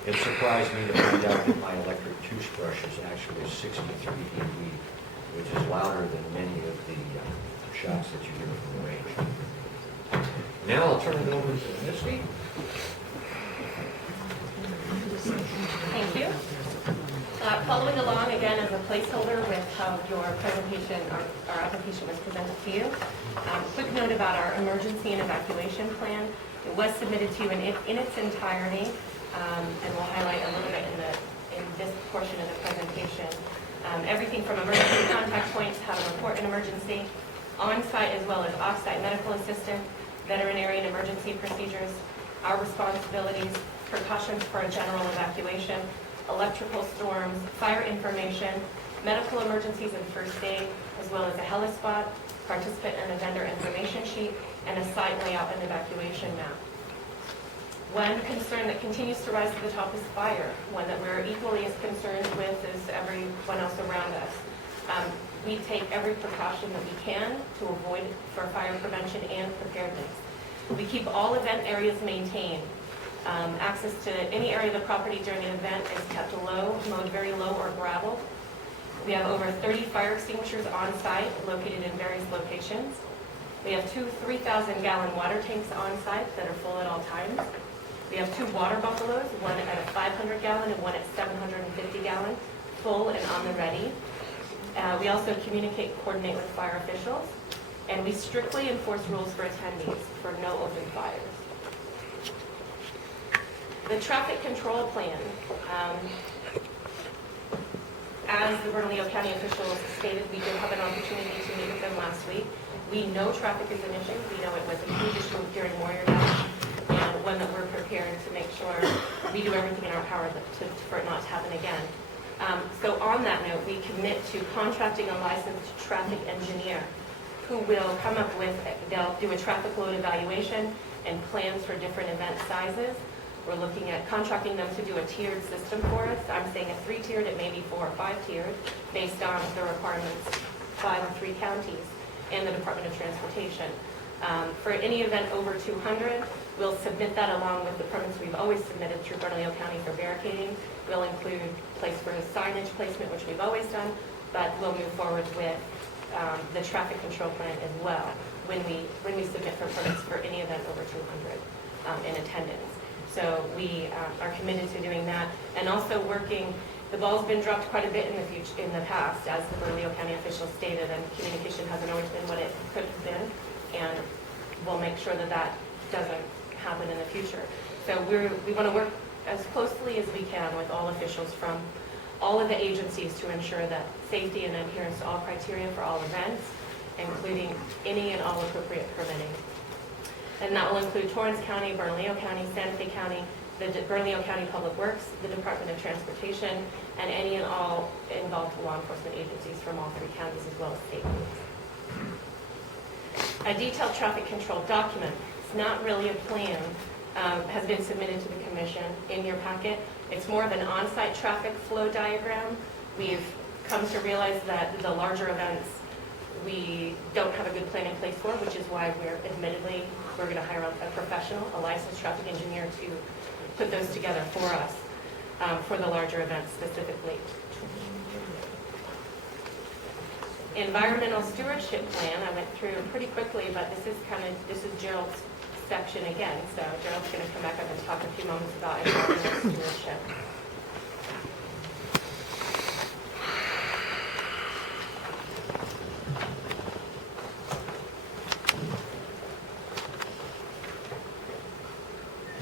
It surprised me to find out that my electric toothbrush is actually 63 dB, which is louder than many of the shots that you hear from the range. Now I'll turn it over to Misty. Thank you. Following along again as a placeholder with how your presentation, our application was presented to you. Quick note about our emergency and evacuation plan. It was submitted to you in its entirety, and we'll highlight a little bit in this portion of the presentation. Everything from emergency contact points, how to report an emergency, on-site as well as off-site medical assistance, veterinary and emergency procedures, our responsibilities, precautions for a general evacuation, electrical storms, fire information, medical emergencies and first aid, as well as a helispot, participant and a vendor information sheet, and a site layout and evacuation map. One concern that continues to rise to the top is fire, one that we're equally as concerned with as everyone else around us. We take every precaution that we can to avoid for fire prevention and preparedness. We keep all event areas maintained. Access to any area of the property during an event is kept low, mowed very low or gravel. We have over 30 fire extinguishers on site located in various locations. We have 2 3,000-gallon water tanks on site that are full at all times. We have 2 water buffaloes, one at a 500-gallon and one at 750-gallon, full and on the ready. We also communicate and coordinate with fire officials, and we strictly enforce rules for attendees for no open fires. The traffic control plan, as the Bernalillo County officials stated, we did have an opportunity to meet with them last week. We know traffic is an issue. We know it was a huge issue during Warrior Dash, and one that we're prepared to make sure we do everything in our power for it not to happen again. So on that note, we commit to contracting a licensed traffic engineer who will come up with, they'll do a traffic load evaluation and plans for different event sizes. We're looking at contracting them to do a tiered system for us. I'm saying a 3-tiered, it may be 4 or 5-tiered, based on the requirements 5 or 3 counties and the Department of Transportation. For any event over 200, we'll submit that along with the permits we've always submitted through Bernalillo County for barricading. We'll include place for signage placement, which we've always done, but we'll move forward with the traffic control plan as well when we submit for permits for any event over 200 in attendance. So we are committed to doing that, and also working. The ball's been dropped quite a bit in the past, as the Bernalillo County officials stated, and communication hasn't always been what it could have been, and we'll make sure that that doesn't happen in the future. So we want to work as closely as we can with all officials from all of the agencies to ensure that safety and adherence to all criteria for all events, including any and all appropriate permitting. And that will include Torrance County, Bernalillo County, Santa Fe County, the Bernalillo County Public Works, the Department of Transportation, and any and all involved law enforcement agencies from all 3 counties as well as state police. A detailed traffic control document, it's not really a plan, has been submitted to the commission in your packet. It's more of an on-site traffic flow diagram. We've come to realize that the larger events we don't have a good plan in place for, which is why we're going to hire a professional, a licensed traffic engineer to put those together for us, for the larger events specifically. Environmental stewardship plan, I went through pretty quickly, but this is Gerald's section again, so Gerald's going to come back up and talk a few moments about environmental stewardship.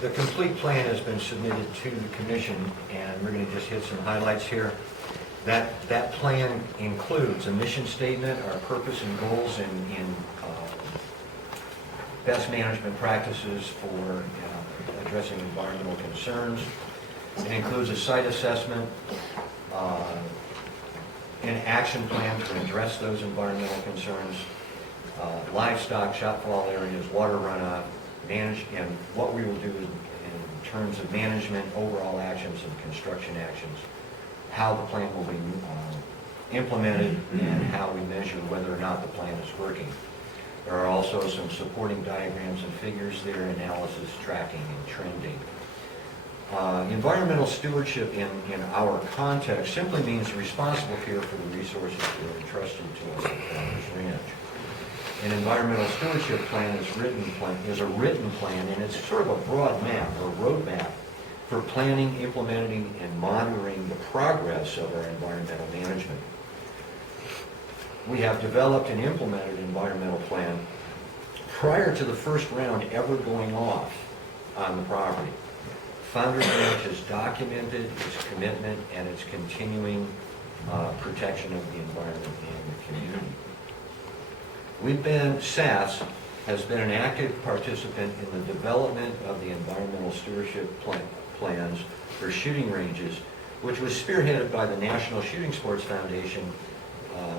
The complete plan has been submitted to the commission, and we're going to just hit some highlights here. That plan includes a mission statement, our purpose and goals in best management practices for addressing environmental concerns. It includes a site assessment, an action plan to address those environmental concerns, livestock, shotfall areas, water runoff, and what we will do in terms of management, overall actions, and construction actions, how the plan will be implemented, and how we measure whether or not the plan is working. There are also some supporting diagrams and figures there, analysis, tracking, and trending. Environmental stewardship in our context simply means responsible care for the resources that are entrusted to us at Founders Ranch. An environmental stewardship plan is a written plan, and it's sort of a broad map or roadmap for planning, implementing, and monitoring the progress of our environmental management. We have developed and implemented an environmental plan prior to the first round ever going off on the property. Founders Ranch has documented its commitment and its continuing protection of the environment and the community. SASS has been an active participant in the development of the environmental stewardship plans for shooting ranges, which was spearheaded by the National Shooting Sports Foundation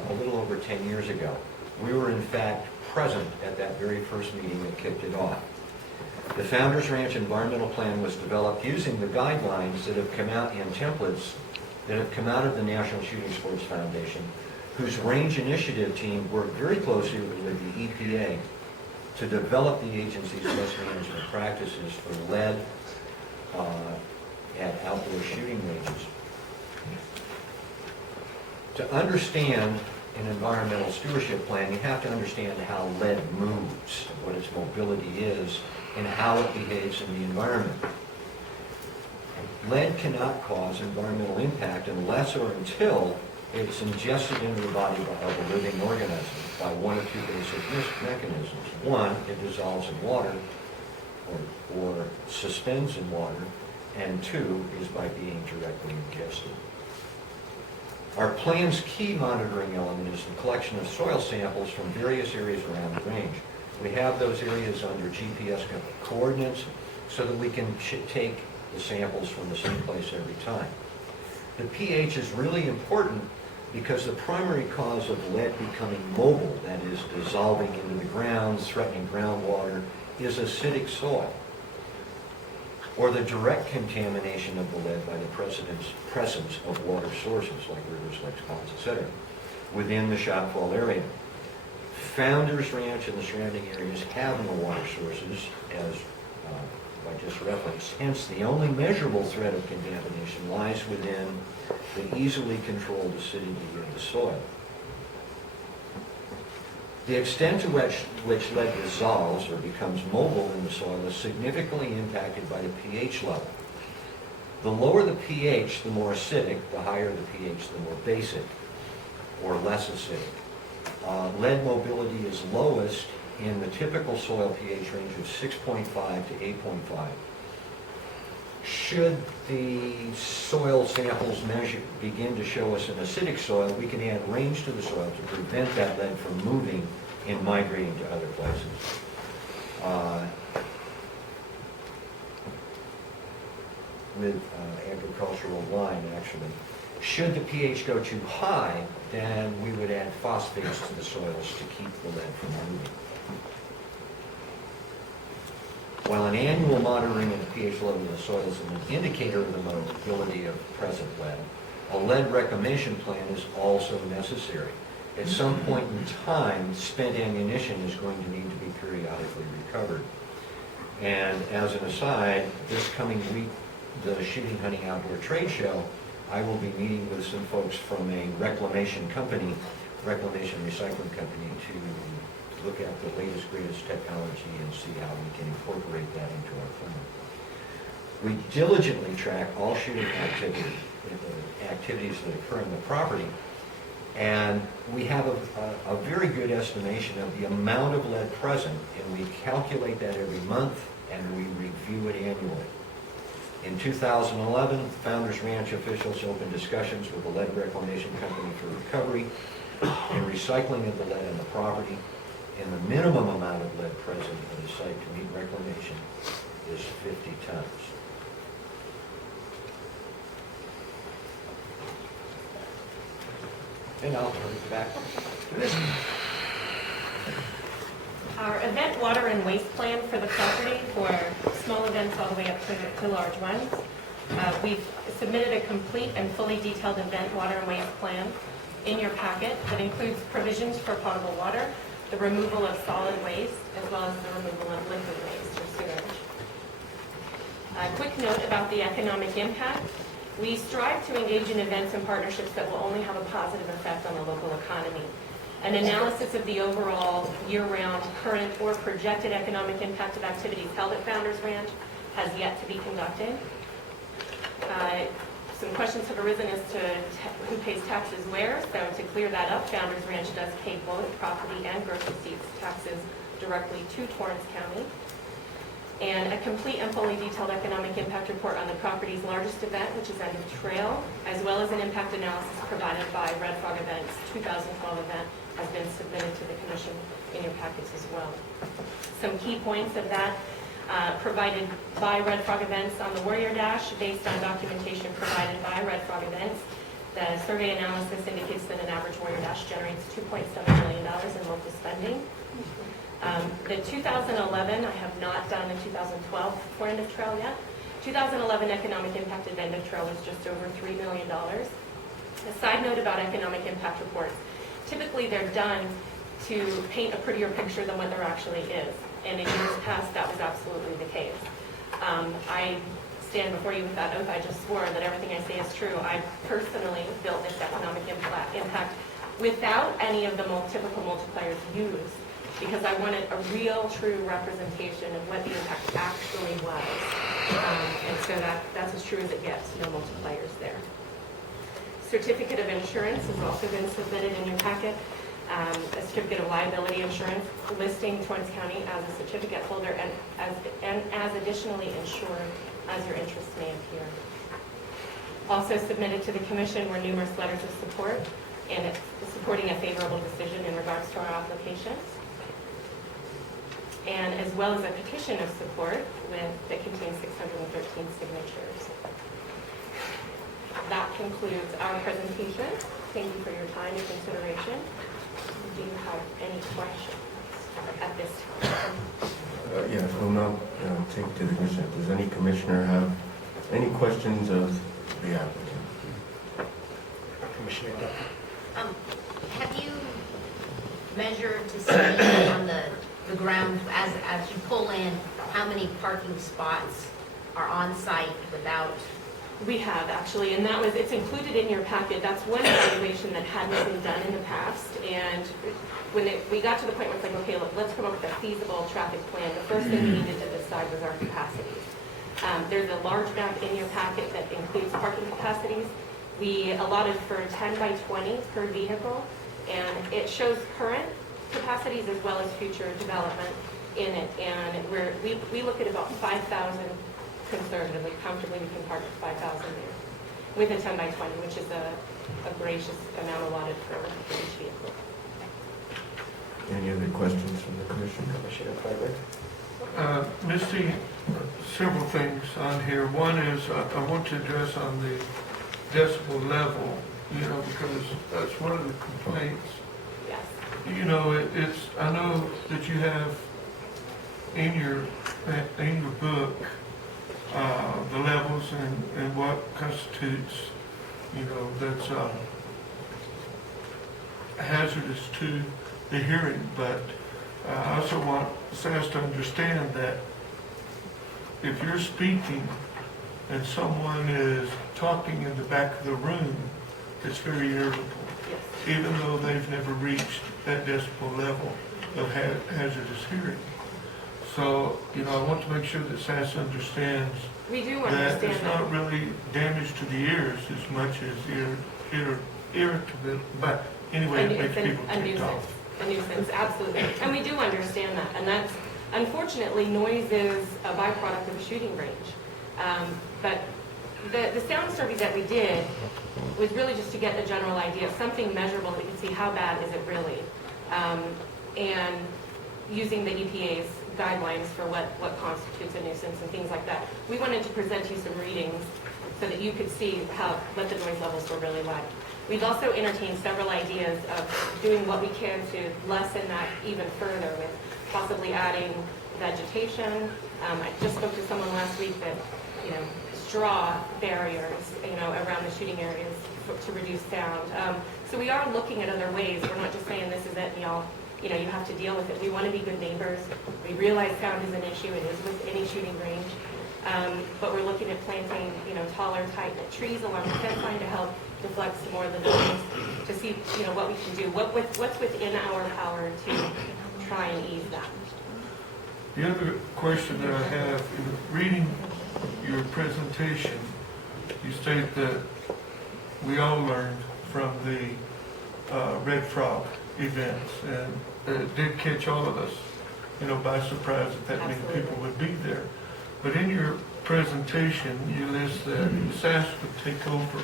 a little over 10 years ago. We were in fact present at that very first meeting that kicked it off. The Founders Ranch Environmental Plan was developed using the guidelines that have come out in templates that have come out of the National Shooting Sports Foundation, whose range initiative team worked very closely with the EPA to develop the agency's best management practices for lead at outdoor shooting ranges. To understand an environmental stewardship plan, you have to understand how lead moves, what its mobility is, and how it behaves in the environment. Lead cannot cause environmental impact unless or until it's ingested into the body of a living organism by one of 2 basic mechanisms. One, it dissolves in water or suspends in water, and 2 is by being directly ingested. Our plan's key monitoring element is the collection of soil samples from various areas around the range. We have those areas under GPS coordinates so that we can take the samples from the same place every time. The pH is really important because the primary cause of lead becoming mobile, that is, dissolving into the ground, threatening groundwater, is acidic soil, or the direct contamination of the lead by the presence of water sources like rivers, lakes, ponds, etc., within the shotfall area. Founders Ranch and the surrounding areas have no water sources, as I just referenced. Hence, the only measurable threat of contamination lies within the easily controlled acidity of the soil. The extent to which lead dissolves or becomes mobile in the soil is significantly impacted by the pH level. The lower the pH, the more acidic; the higher the pH, the more basic or less acidic. Lead mobility is lowest in the typical soil pH range of 6.5 to 8.5. Should the soil samples begin to show us an acidic soil, we can add range to the soil to prevent that lead from moving in migrating to other places. With agricultural lime, actually. Should the pH go too high, then we would add phosphates to the soils to keep the lead from moving. While an annual monitoring of the pH level of the soil is an indicator of the mobility of present lead, a lead reclamation plan is also necessary. At some point in time, spent ammunition is going to need to be periodically recovered. And as an aside, this coming week, the Shooting Hunting Outdoor Trade Show, I will be meeting with some folks from a reclamation recycling company, to look at the latest, greatest technology and see how we can incorporate that into our plan. We diligently track all shooting activities that occur in the property, and we have a very good estimation of the amount of lead present, and we calculate that every month, and we review it annually. In 2011, Founders Ranch officials opened discussions with the lead reclamation company for recovery and recycling of the lead on the property, and the minimum amount of lead present at the site to meet reclamation is 50 tons. And I'll turn it back to this. Our event water and waste plan for the property, for small events all the way up to large ones. We've submitted a complete and fully detailed event water and waste plan in your packet that includes provisions for potable water, the removal of solid waste, as well as the removal of liquid waste or sewage. A quick note about the economic impact. We strive to engage in events and partnerships that will only have a positive effect on the local economy. An analysis of the overall year-round current or projected economic impact of activities held at Founders Ranch has yet to be conducted. Some questions have arisen as to who pays taxes where. So to clear that up, Founders Ranch does pay both property and gross receipts taxes directly to Torrance County. And a complete and fully detailed economic impact report on the property's largest event, which is End of Trail, as well as an impact analysis provided by Red Frog Events' 2012 event, has been submitted to the Commission in your packets as well. Some key points of that provided by Red Frog Events on the Warrior Dash, based on documentation provided by Red Frog Events. The survey analysis indicates that an average Warrior Dash generates $2.7 million in local spending. The 2011, I have not done the 2012 for End of Trail yet. 2011 economic impact of End of Trail is just over $3 million. A side note about economic impact reports. Typically they're done to paint a prettier picture than what there actually is. And in years past, that was absolutely the case. I stand before you with that oath. I just swore that everything I say is true. I personally built this economic impact without any of the typical multipliers used, because I wanted a real, true representation of what the impact actually was. And so that's as true as it gets, no multipliers there. Certificate of insurance has also been submitted in your packet. A certificate of liability insurance listing Torrance County as a certificate holder and as additionally insured as your interests may appear. Also submitted to the Commission were numerous letters of support and it's supporting a favorable decision in regards to our applications, and as well as a petition of support that contains 613 signatures. That concludes our presentation. Thank you for your time and consideration. Do you have any questions at this time? Yes, we'll now take to the commission. Does any commissioner have any questions of the applicant? Commissioner Duffy. Have you measured to see on the ground as you pull in how many parking spots are on site without? We have actually, and it's included in your packet. That's one evaluation that hadn't been done in the past. And when we got to the point where it's like, okay, let's come up with a feasible traffic plan, the first thing we needed to decide was our capacities. There's a large map in your packet that includes parking capacities. We allotted for 10 by 20 per vehicle, and it shows current capacities as well as future development in it. And we look at about 5,000 conservatively, comfortably, we can park at 5,000 there with a 10 by 20, which is a gracious amount allotted for each vehicle. Any other questions from the commission? Commissioner Frederick? Misty, several things on here. One is, I want to address on the decibel level, because that's one of the complaints. Yes. I know that you have in your book, the levels and what constitutes, that's hazardous to the hearing, but I also want SAS to understand that if you're speaking and someone is talking in the back of the room, it's very irritable, Yes. even though they've never reached that decibel level of hazardous hearing. So, I want to make sure that SAS understands We do that understand it's that. not really damage to the ears as much as irritable, but anyway, it makes people ticked off. A nuisance, absolutely. And we do understand that. And that's, unfortunately, noise is a byproduct of a shooting range. But the sound survey that we did was really just to get a general idea of something measurable that we could see how bad is it really. And using the EPA's guidelines for what constitutes a nuisance and things like that. We wanted to present you some readings so that you could see what the noise levels were really like. We've also entertained several ideas of doing what we can to lessen that even further with possibly adding vegetation. I just spoke to someone last week that, straw barriers, around the shooting areas to reduce sound. So we are looking at other ways. We're not just saying this is it and y'all, you have to deal with it. We want to be good neighbors. We realize sound is an issue. It is with any shooting range. But we're looking at planting, taller, tight-knit trees along the fence line to help deflect some more of the noise, to see, what we can do, what's within our power to try and ease that. The other question that I have, in reading your presentation, you state that we all learned from the Red Frog events, and it did catch all of us, by surprise that many Absolutely. people would be there. But in your presentation, you list that SAS would take over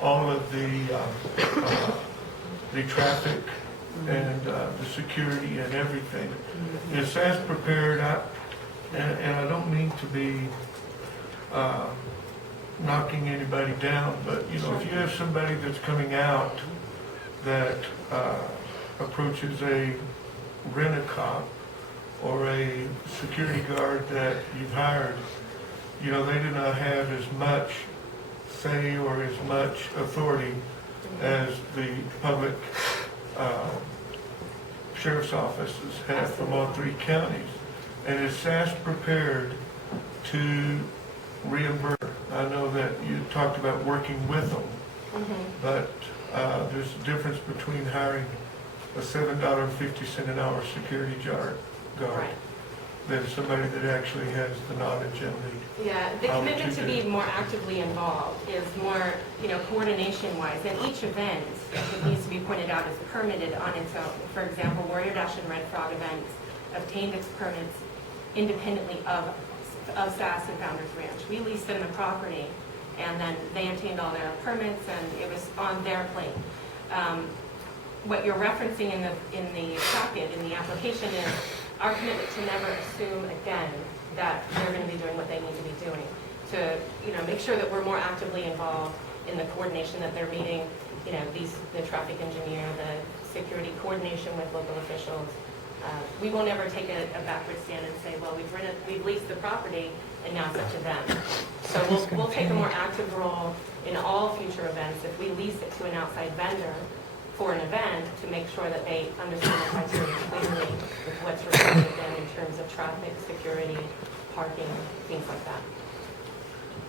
all of the traffic and the security and everything. Is SAS prepared? And I don't mean to be knocking anybody down, but if you have somebody that's coming out that approaches a rent-a-cop or a security guard that you've hired, they do not have as much say or as much authority as the public sheriff's offices have from all three counties. And is SAS prepared to reimburse? I know that you talked about working with them, but there's a difference between hiring a $7.50 an hour security guard Right. than somebody that actually has the knowledge and the Yeah, the commitment to be more actively involved is more, coordination-wise. And each event, it needs to be pointed out, is permitted on its own. For example, Warrior Dash and Red Frog events obtained its permits independently of SAS and Founders Ranch. We leased them the property, and then they obtained all their permits, and it was on their plate. What you're referencing in the packet, in the application, is our commitment to never assume again that they're going to be doing what they need to be doing. To make sure that we're more actively involved in the coordination that they're meeting. The traffic engineer, the security coordination with local officials. We won't ever take a backward stand and say, well, we've leased the property and now it's up to them. So we'll take a more active role in all future events if we lease it to an outside vendor for an event, to make sure that they understand the criteria clearly with what's required of them in terms of traffic, security, parking, things like that.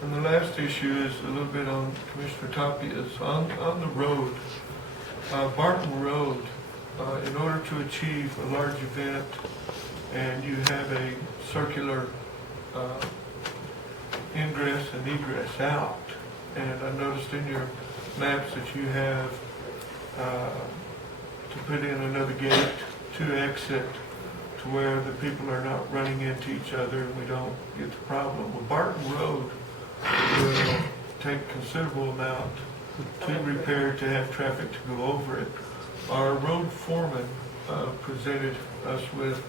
And the last issue is a little bit on Commissioner Tapia's. On the road, Barton Road, in order to achieve a large event, and you have a circular ingress and egress out, and I noticed in your maps that you have to put in another gate to exit to where the people are not running into each other and we don't get the problem. Well, Barton Road will take considerable amount to repair, to have traffic to go over it. Our road foreman presented us with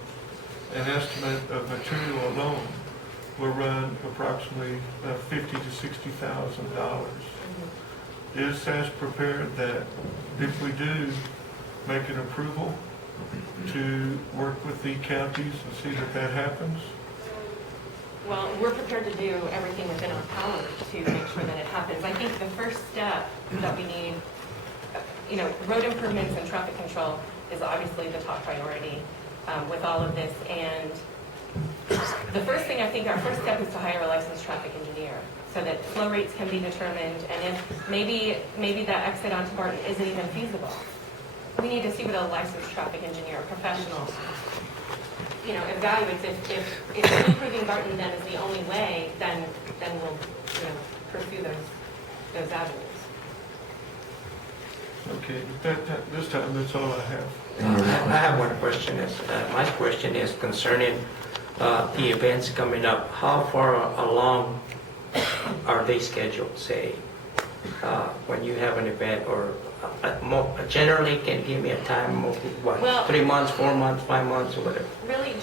an estimate of material alone will run approximately $50,000 to $60,000. Is SASS prepared that if we do make an approval to work with the counties and see that that happens? Well, we're prepared to do everything within our power to make sure that it happens. I think the first step that we need, road improvements and traffic control is obviously the top priority with all of this. And the first thing, I think our first step is to hire a licensed traffic engineer so that flow rates can be determined. And if maybe that exit onto Barton isn't even feasible, we need to see what a licensed traffic engineer, a professional, evaluates. If improving Barton then is the only way, then we'll pursue those avenues. Okay, this time, that's all I have. I have one question. My question is concerning the events coming up. How far along are they scheduled, say, when you have an event, or generally can give me a time of what, 3 months, 4 months, 5 months, or whatever? Really,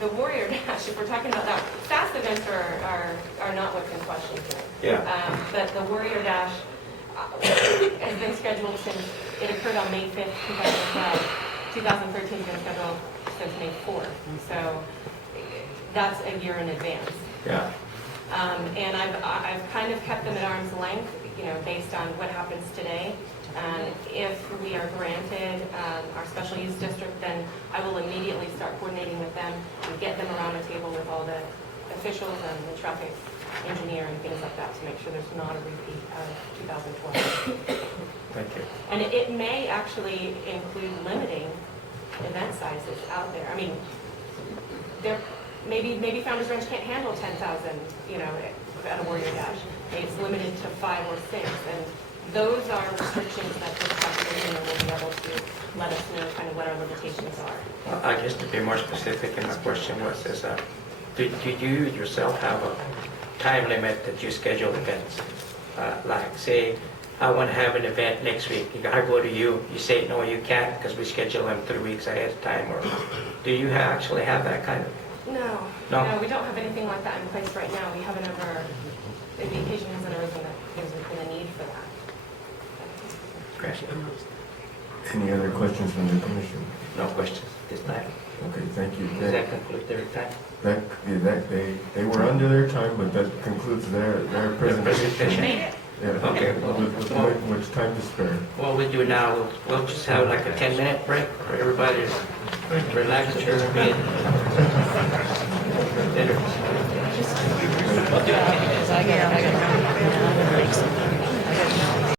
the Warrior Dash, if we're talking about that, SASS events are not what's in question here. Yeah. But the Warrior Dash has been scheduled since, it occurred on May 5th, 2012. 2013 has been scheduled since May 4th. So that's a year in advance. Yeah. And I've kind of kept them at arm's length, based on what happens today. If we are granted our special use district, then I will immediately start coordinating with them and get them around a table with all the officials and the traffic engineer and things like that to make sure there's not a repeat of 2012. Thank you. And it may actually include limiting event sizes out there. I mean, maybe Founders Ranch can't handle 10,000, at a Warrior Dash. Maybe it's limited to 5 or 6, and those are restrictions that the traffic engineer will be able to let us know kind of what our limitations are. Well, I guess to be more specific, and my question was, do you yourself have a time limit that you schedule events? Like, say, I want to have an event next week. I go to you, you say, no, you can't because we schedule them 3 weeks ahead of time. Or do you actually have that kind of? No, we don't have anything like that in place right now. We haven't ever, the occasion hasn't arisen that there's been a need for that. Any other questions from the commission? No questions this time. Okay, thank you. Does that conclude their time? They were under their time, but that concludes their presentation. Made it? Yeah. Okay. With much time to spare. What we do now, we'll just have like a 10-minute break for everybody to relax and dinner. I gotta go.